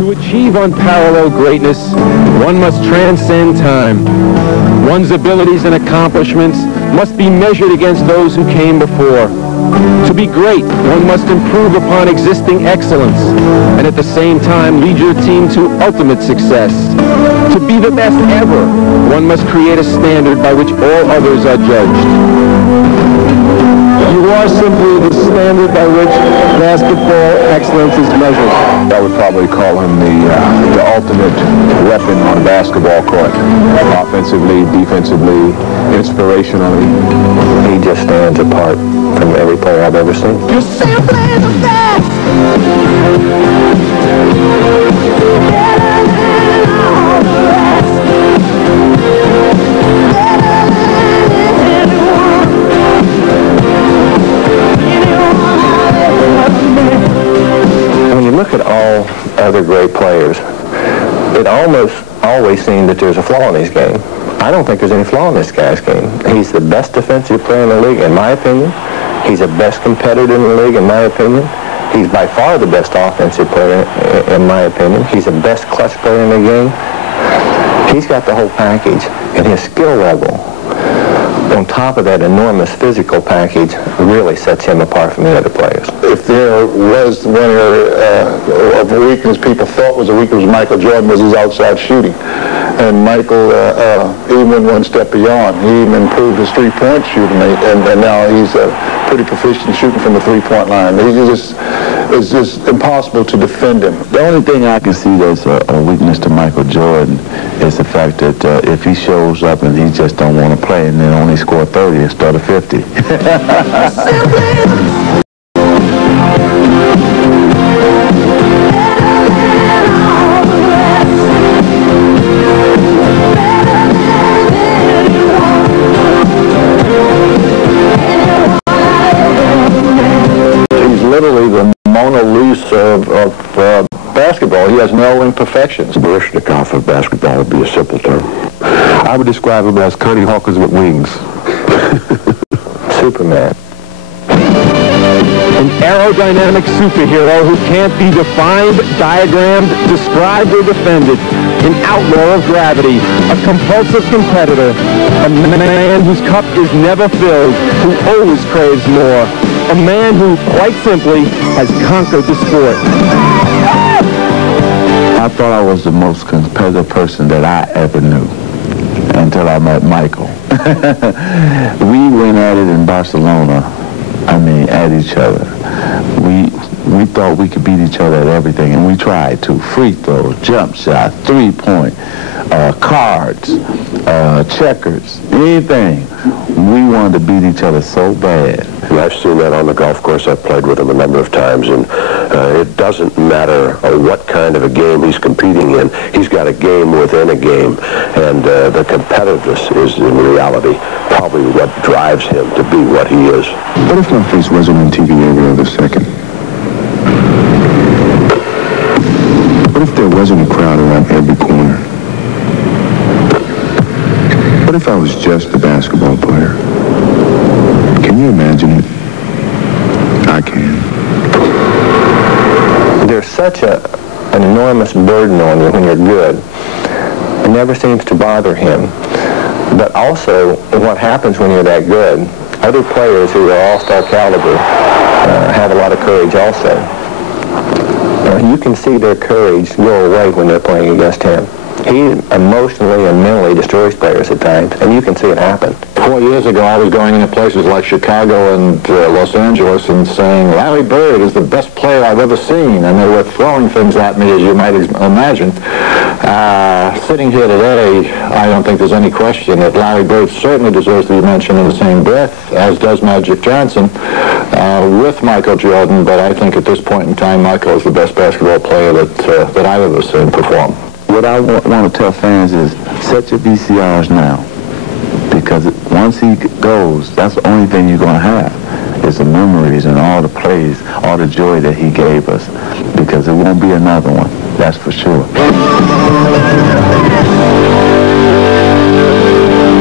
To achieve unparalleled greatness, one must transcend time. One's abilities and accomplishments must be measured against those who came before. To be great, one must improve upon existing excellence, and at the same time lead your team to ultimate success. To be the best ever, one must create a standard by which all others are judged. You are simply the standard by which basketball excellence is measured. I would probably call him the ultimate weapon on a basketball court. Offensively, defensively, inspirationally. He just stands apart from every player I've ever seen. You're simply the best. Better than all the rest. Better than anyone. When you look at all other great players, it almost always seems that there's a flaw in his game. I don't think there's any flaw in this guy's game. He's the best defensive player in the league, in my opinion. He's the best competitor in the league, in my opinion. He's by far the best offensive player, in my opinion. He's the best clutch player in the game. He's got the whole package, and his skill level, on top of that enormous physical package, really sets him apart from the other players. If there was one area of weakness people thought was a weakness of Michael Jordan was his outside shooting. And Michael even went one step beyond. He even improved his three-point shooting, and now he's pretty proficient shooting from the three-point line. It's just impossible to defend him. The only thing I can see that's a weakness to Michael Jordan is the fact that if he shows up and he just don't want to play and then only score 30 instead of 50. Mona Lisa of basketball. He has no imperfections. Baryshnikov of basketball would be a simple term. I would describe him as Connie Hawkins with wings. Superman. An aerodynamic superhero who can't be defined, diagrammed, described, or defended. An outlaw of gravity, a compulsive competitor, a man whose cup is never filled, who always craves more. A man who, quite simply, has conquered the sport. I thought I was the most competitive person that I ever knew until I met Michael. We went at it in Barcelona. I mean, at each other. We thought we could beat each other at everything, and we tried to. Free throws, jump shot, three-point, cards, checkers, anything. We wanted to beat each other so bad. And I've seen that on the golf course. I've played with him a number of times, and it doesn't matter what kind of a game he's competing in. He's got a game within a game, and the competitiveness is, in reality, probably what drives him to be what he is. What if my face wasn't on TV every other second? What if there wasn't a crowd around every corner? What if I was just a basketball player? Can you imagine it? I can. There's such an enormous burden on you when you're good. It never seems to bother him. But also, what happens when you're that good, other players who are all-star caliber have a lot of courage also. You can see their courage go away when they're playing against him. He emotionally and mentally destroys players at times, and you can see it happen. 4 years ago, I was going into places like Chicago and Los Angeles and saying, Larry Bird is the best player I've ever seen, and they were throwing things at me, as you might imagine. Sitting here today, I don't think there's any question that Larry Bird certainly deserves to be mentioned in the same breath, as does Magic Johnson, with Michael Jordan, but I think at this point in time, Michael is the best basketball player that I've ever seen perform. What I want to tell fans is set your VCRs now, because once he goes, that's the only thing you're going to have is the memories and all the plays, all the joy that he gave us, because it won't be another one, that's for sure.